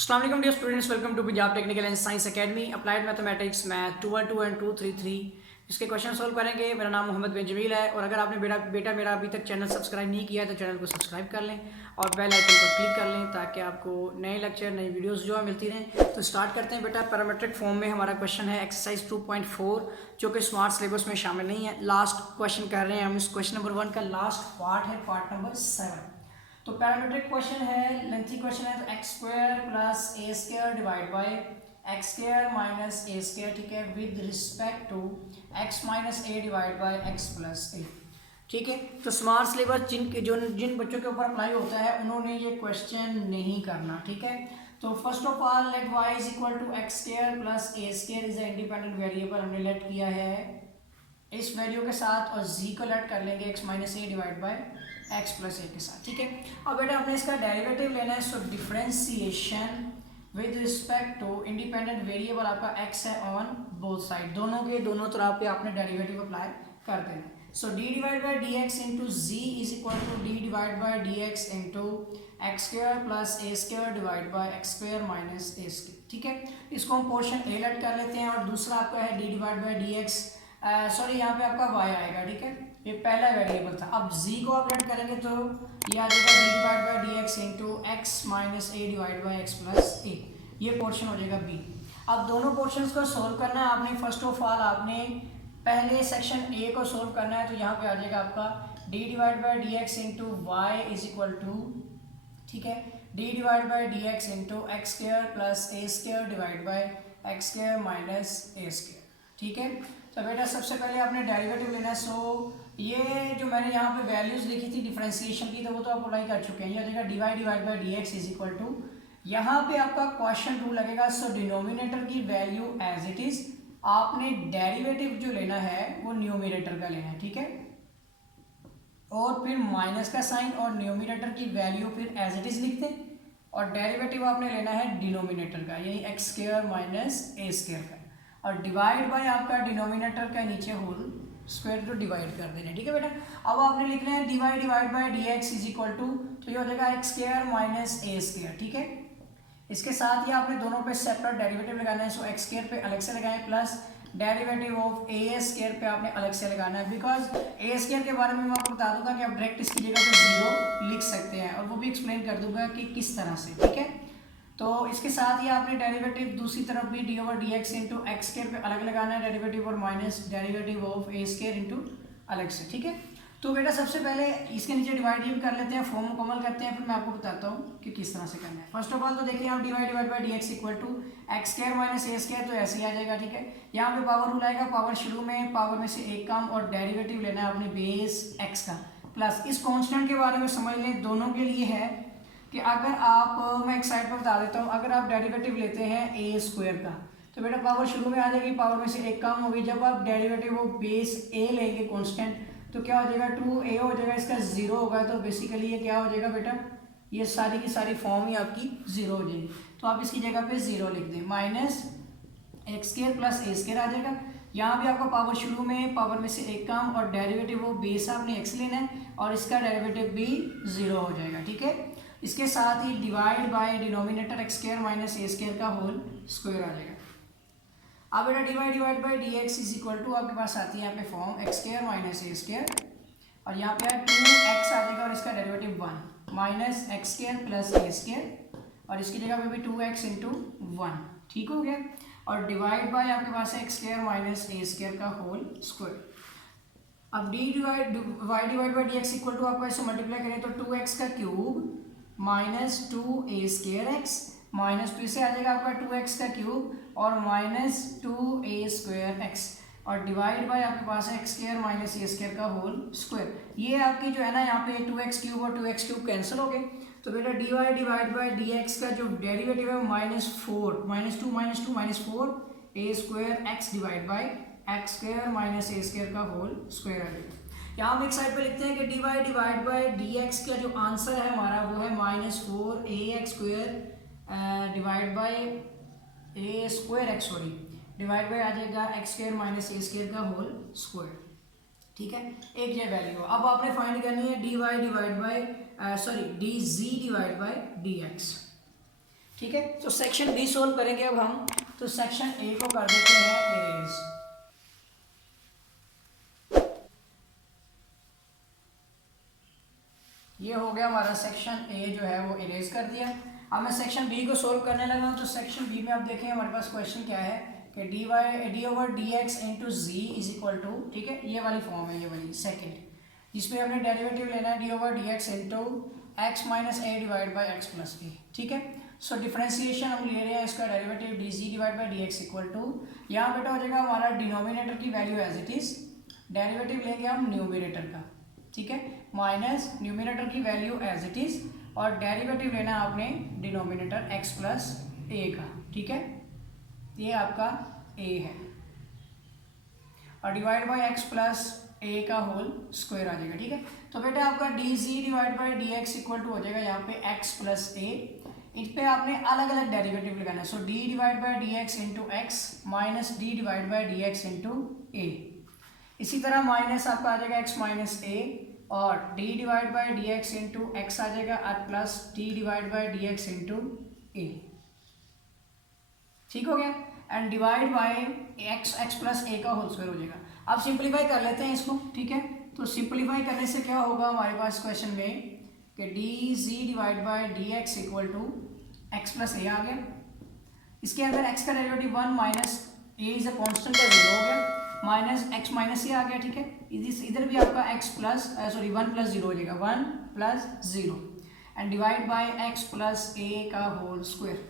अस्सलाम वालेकुम dear students, welcome to Punjab technical and science academy. Applied mathematics math 212 and 233 इसके question solve करेंगे। मेरा नाम मोहम्मद बिन जमील है और अगर आपने बेटा मेरा अभी तक चैनल सब्सक्राइब नहीं किया है तो चैनल को सब्सक्राइब कर लें और बेल आइकन पर क्लिक कर लें ताकि आपको नए लेक्चर नई वीडियोस जो है मिलती रहें। तो स्टार्ट करते हैं बेटा। पैरामेट्रिक फॉर्म में हमारा क्वेश्चन है एक्सरसाइज 2.4 जो कि स्मार्ट सिलेबस में शामिल नहीं है। लास्ट क्वेश्चन कर रहे हैं हम। इस क्वेश्चन नंबर 1 का लास्ट पार्ट है, पार्ट नंबर 7। तो पैरामेट्रिक क्वेश्चन है, लेंथी क्वेश्चन है। तो x square plus a square divide by x square minus a square, ठीक है, with respect to x minus a divide by x plus a, ठीक है। तो स्मार्ट सिलेबस जिन बच्चों के ऊपर अप्लाई होता है उन्होंने ये क्वेश्चन नहीं करना, ठीक है। तो first of all let y is equal to x square plus a square is a independent variable, हमने लेट किया है इस वैल्यू के साथ और z को लेट कर लेंगे x minus a divide by x plus a के साथ, ठीक है। अब बेटा आपने इसका डेरिवेटिव लेना है। So differentiation with respect to independent variable आपका x है ऑन बोथ साइड, दोनों तरफ पे आपने डेरिवेटिव अप्लाई कर देना है। So d divide by d x into g is equal to d divide by d x into x square plus a square divide by x square minus a square, ठीक है। इसको हम portion ए late कर लेते हैं और दूसरा आपका है d divide by d x, sorry यहाँ पे आपका y आएगा, ठीक है, ये पहला वेरिएबल था। अब z को आप लेट करेंगे तो ये आ जाएगा d divide by d x into x minus a divide by x plus a, ये पोर्शन हो जाएगा b। अब दोनों पोर्शंस को सोल्व करना है आपने। फर्स्ट ऑफ ऑल आपने पहले सेक्शन a को सोल्व करना है। तो यहाँ पे आ जाएगा आपका d divide by d x into y is equal to, ठीक है, d divide by d x into x square plus a square divide by x square minus a square, ठीक है। तो बेटा सबसे पहले आपने डेरिवेटिव लेना है। सो ये जो मैंने यहाँ पे वैल्यूज लिखी थी डिफरेंशिएशन की तो वो तो आप अप्लाई कर चुके हैं। ये आ जाएगा divide by d x is equal to, यहाँ पे आपका क्वेश्चन रूल लगेगा। सो डिनोमिनेटर की वैल्यू एज इट इज, आपने डेरिवेटिव जो लेना है वो न्यूमिनेटर का लेना है, ठीक है, और फिर माइनस का साइन और न्यूमिनेटर की वैल्यू फिर एज इट इज लिखते हैं और डेरिवेटिव आपने लेना है डिनोमिनेटर का, यानी x square minus a square का, और डिवाइड बाय आपका डिनोमिनेटर का नीचे होल स्क्वायर को डिवाइड कर देना, ठीक है बेटा। अब आपने लिखना है divide by d x is equal to, तो ये हो जाएगा x square minus a square, ठीक है। इसके साथ ही आपने दोनों पे सेपरेट डेरिवेटिव लगाना है। सो एक्स स्क्वायर पे अलग से लगाएं plus derivative of A square पे आपने अलग से लगाना है, बिकॉज ए स्क्वायर के बारे में मैं आपको बता दूंगा कि आप डायरेक्ट इसकी जगह पे जीरो लिख सकते हैं और वो भी एक्सप्लेन कर दूंगा कि किस तरह से, ठीक है। तो इसके साथ ही आपने डेरिवेटिव दूसरी तरफ भी D over d x into x square पे अलग लगाना है डेरिवेटिव, और minus derivative of A square into अलग से, ठीक है। तो बेटा सबसे पहले इसके नीचे डिवाइड भी करते हैं, फॉर्म मुकम्मल करते हैं, फिर मैं आपको बताता हूँ कि किस तरह से करना है। फर्स्ट ऑफ ऑल तो देखिए आप divide by d x equal to x square minus a square, तो ऐसे ही आ जाएगा, ठीक है। यहाँ पे पावर रूल आएगा, पावर शुरू में पावर में से एक कम और डेरिवेटिव लेना है अपने बेस एक्स का, प्लस इस कॉन्स्टेंट के बारे में समझ लें दोनों के लिए है कि अगर आप, मैं एक साइड पर बता देता हूँ, अगर आप डेरिवेटिव लेते हैं ए स्क्वायर का तो बेटा पावर शुरू में आ जाएगी, पावर में से एक कम होगी। जब आप डेरिवेटिव ऑफ बेस ए लेंगे कांस्टेंट तो क्या हो जाएगा, 2a हो जाएगा, इसका 0 होगा। तो बेसिकली ये क्या हो जाएगा बेटा, ये सारी की सारी फॉर्म ही आपकी 0 हो जाएगी। तो आप इसकी जगह पे 0 लिख दें, minus x square plus a square आ जाएगा। यहाँ भी आपका पावर शुरू में पावर में से एक कम और डेरिवेटिव ऑफ बेस आपने एक्स लेना है और इसका डेरिवेटिव भी 0 हो जाएगा, ठीक है। इसके साथ ही divide by denominator x square minus a square का होल स्क्वायर आ जाएगा। अब बेटा divide by d x is equal to आपके पास आती है यहाँ पे form x square minus a square, और यहाँ पे 2x आ जाएगा और इसका derivative 1 minus x square plus a square, और इसकी जगह पे भी 2x इंटू 1, ठीक हो गया। और डिवाइड बाय आपके पास है x square minus a square का होल स्क्वायर। अब divide by d x equal to आपको ऐसे मल्टीप्लाई करें तो 2x का cube minus 2a square x minus 2 से आ जाएगा आपका 2x का क्यूब और माइनस 2a स्क्वायर एक्स, और डिवाइड बाय आपके पास है x square minus a square का होल स्क्वायर। ये आपकी जो है ना यहाँ पे 2x क्यूब और 2x क्यूब कैंसिल हो गए। तो बेटा डिवाइड बाय डी एक्स का जो डेरिवेटिव है -4 -4 a square x divide by x square minus a square का होल स्क्वायर आ जाएगा। यहाँ हम एक साइड पे लिखते हैं कि डिवाइड बाय डी एक्स का जो आंसर है हमारा वो है -4 a square divide by a square x, sorry divide by आ जाएगा x square minus a square का होल स्क्वायर, ठीक है। एक ये वैल्यू अब आपने फाइंड करनी है d g divide by d x, ठीक है। तो सेक्शन बी सोल्व करेंगे अब हम। तो सेक्शन ए को कर देते हैं इरेज। ये हो गया हमारा सेक्शन ए जो है वो इरेज कर दिया। अब मैं सेक्शन बी को सोल्व करने लगा हूँ। तो सेक्शन बी में आप देखें हमारे पास क्वेश्चन क्या है कि d over d x into g is equal to, ठीक है, ये वाली फॉर्म है, ये वाली सेकेंड, जिसमें हमने डेरिवेटिव लेना है d over d x into x minus a divide by x plus a, ठीक है। सो डिफरेंशिएशन हम ले रहे हैं इसका derivative d g divide by d x equal to, यहाँ बेटा हो जाएगा हमारा डिनोमिनेटर की value as it is, derivative लेंगे हम न्यूमिनेटर का, ठीक है, माइनस न्यूमिनेटर की वैल्यू एज इट इज, और डेरिवेटिव लेना है आपने डिनोमिनेटर एक्स प्लस ए का, ठीक है, ये आपका ए है, और divide by x plus a का होल स्क्वायर आ जाएगा, ठीक है। तो बेटा आपका d g divide by d x equal to हो जाएगा यहाँ पे एक्स प्लस ए, इस पे आपने अलग अलग डेरिवेटिव लगाना है। So d divide by d x into x minus d divide by d x into a, इसी तरह माइनस आपका आ जाएगा एक्स माइनस ए, और d divide by d x into x आ जाएगा, और plus d divide by d x into a, ठीक हो गया, and divide by x plus a का होल स्क्वायर हो जाएगा। अब सिंप्लीफाई कर लेते हैं इसको, ठीक है। तो सिंप्लीफाई करने से क्या होगा हमारे पास क्वेश्चन में कि d g divide by d x equal to x plus a आ गया, इसके अंदर एक्स का derivative 1 minus a is a constant का 0 हो गया, माइनस एक्स माइनस ए आ गया, ठीक है। इधर भी आपका एक्स प्लस 1 प्लस 0 हो जाएगा, 1 plus 0, and divide by x plus a का होल स्क्वायर।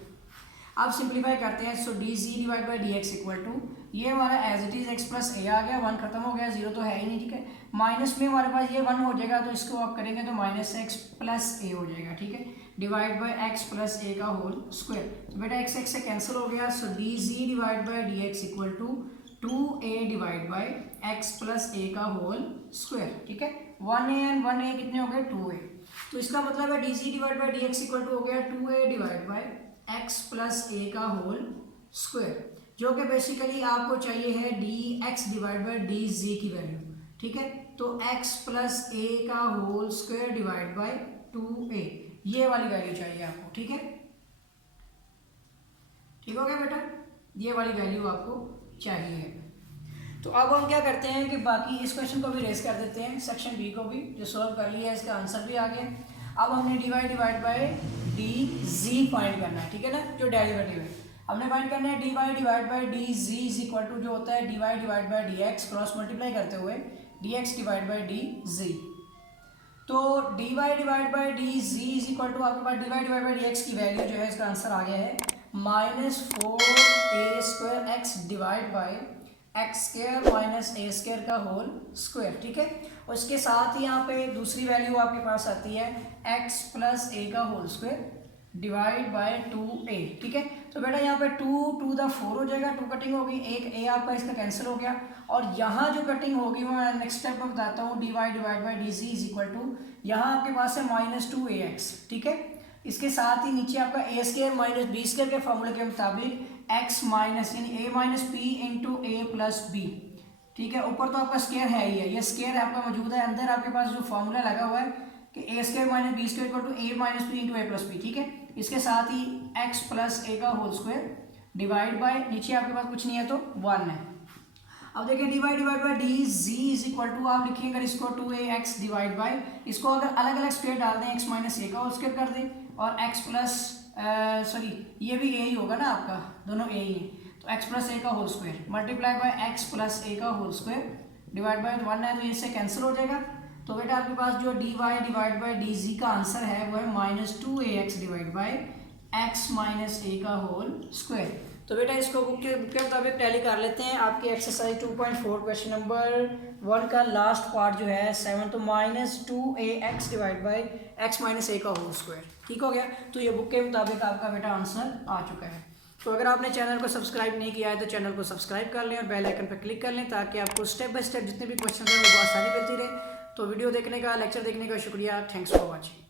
अब सिंप्लीफाई करते हैं। So d g divide by d x equal to, ये हमारा as it is x plus a आ गया, 1 खत्म हो गया, 0 तो है ही नहीं, ठीक है। माइनस में हमारे पास ये 1 हो जाएगा, तो इसको आप करेंगे तो माइनस एक्स प्लस ए हो जाएगा, ठीक है, divide by x plus a का होल स्क्वायर। तो बेटा एक्स एक्स से कैंसिल हो गया। So d g divide by d x equal to 2a divide by x plus a का होल स्क्वायर, ठीक है। 1a एंड 1a कितने हो गए, 2a। तो इसका मतलब है d g divide by d x equal to हो गया 2a divide by x plus a का होल स्क्वायर, जो कि बेसिकली आपको चाहिए है d x divide by d g की वैल्यू, ठीक है। तो एक्स प्लस ए का whole square divide by 2a, ये वाली वैल्यू चाहिए आपको, ठीक है, ठीक हो गया बेटा, ये वाली वैल्यू आपको चाहिए। तो अब हम क्या करते हैं कि बाकी इस क्वेश्चन को भी रेस कर देते हैं, सेक्शन बी को भी जो सॉल्व कर लिया है, इसका आंसर भी आ गया। अब हमने divide by d ji find करना है, ठीक है ना, जो डेरिवेटिव है हमने फाइंड करना है। D y divide by d g is equal to जो होता है d y divide by d x cross multiply करते हुए d x divide by d g. तो d y divide by d g is equal to आपके पास d y divide by d x की value जो है, इसका आंसर आ गया है -4a square x divide by x square minus a square का होल स्क्वायर, ठीक है। और इसके साथ ही यहाँ पे दूसरी वैल्यू आपके पास आती है एक्स प्लस ए का whole square divide by 2a, ठीक है। तो बेटा यहाँ पे 2 टू द 4 हो जाएगा, 2 कटिंग होगी, एक a आपका इसका कैंसिल हो गया, और यहाँ जो कटिंग होगी वो मैं नेक्स्ट स्टेप में बताता हूँ। D y divide by d g is equal to, यहाँ आपके पास है -2ax, ठीक है। इसके साथ ही नीचे आपका ए स्क्वायर माइनस बी स्क्वायर के फॉर्मूले के मुताबिक एक्स माइनस यानी ए minus p into a plus b, ठीक है। ऊपर तो आपका स्क्वायर है ही है, ये स्क्वायर आपका मौजूद है, अंदर आपके पास जो फॉर्मूला लगा हुआ है कि a square minus b square equal to a minus p into a plus b, ठीक है। इसके साथ ही एक्स प्लस ए का होल स्क्वायर डिवाइड बाय, नीचे आपके पास कुछ नहीं है तो 1 है। अब देखिए divide by d g is equal to, आप लिखिए अगर इसको 2ax डिवाइड बाय, इसको अगर अलग अलग स्क्वायर डाल दें x माइनस ए का होल स्क्वायर कर दें, और x प्लस सॉरी ये भी ए ही होगा ना आपका, दोनों ए ही है, तो x प्लस ए का whole square multiply by x plus a का होल स्क्वायर डिवाइड बाय 1 है, तो इससे कैंसिल हो जाएगा। तो बेटा आपके पास जो d y divide by d g का आंसर है वो है -2ax divide by x minus a का होल स्क्वायर। तो बेटा इसको बुक के मुताबिक टैली कर लेते हैं। आपकी एक्सरसाइज 2.4 क्वेश्चन नंबर 1 का लास्ट पार्ट जो है 7, तो -2ax divide by x minus a का होल स्क्वायर, ठीक हो गया। तो ये बुक के मुताबिक आपका बेटा आंसर आ चुका है। तो अगर आपने चैनल को सब्सक्राइब नहीं किया है तो चैनल को सब्सक्राइब कर लें और बेल आइकन पर क्लिक कर लें, ताकि आपको स्टेप बाय स्टेप जितने भी क्वेश्चन हैं वो आसानी मिलती रहे। तो वीडियो देखने का, लेक्चर देखने का शुक्रिया। Thanks for watching.